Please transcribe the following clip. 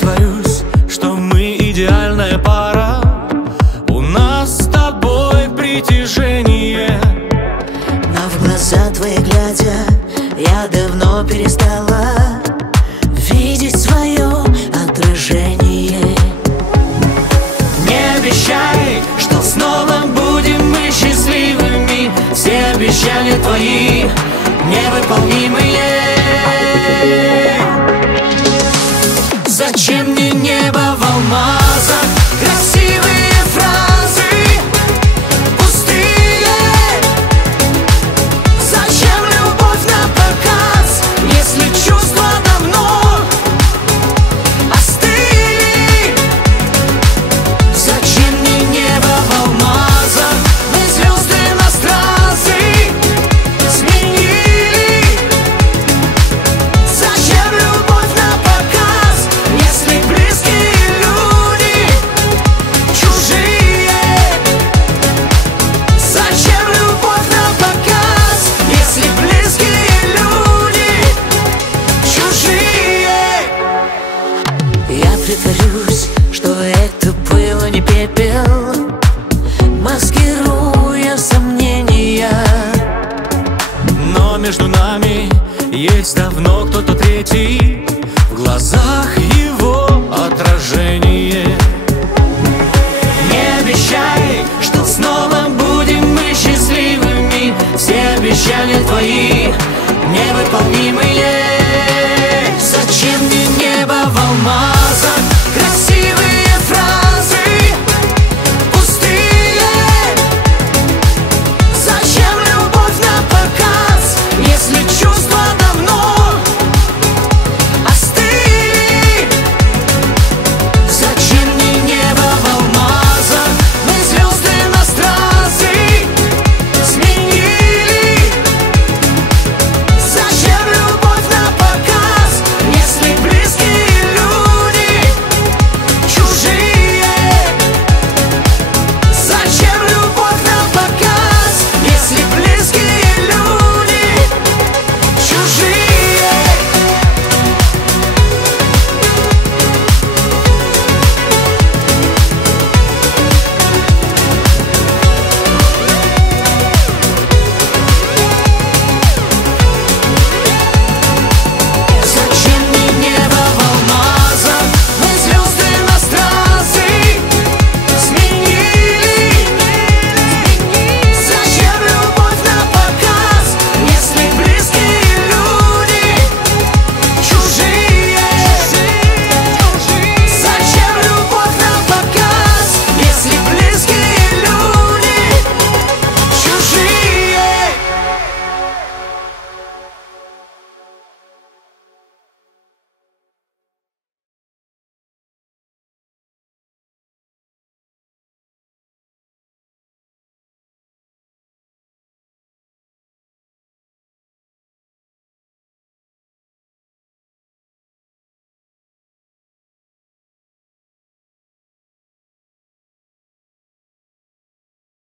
притворюсь, что мы идеальная пара. У нас с тобой притяжение. Но в глаза твои глядя, я давно перестала видеть свое отражение. Не обещай, что снова будем мы счастливыми. Все обещания твои невыполнимые. Зачем мне небо в алмазах, красивые фразы пустые? Зачем любовь на показ, если чувства давно остыли? Зачем мне небо в алмазах, мы звезды на стразы сменили? Зачем любовь на показ, если близкие люди чужие? Зачем любовь на показ, если близкие люди чужие? Я притворюсь, что это было не пепел, маскируя сомнения. Но между нами есть давно кто-то третий, в глазах его отражение. Не обещай, что снова будем мы счастливыми. Все обещания твои невыполнимые.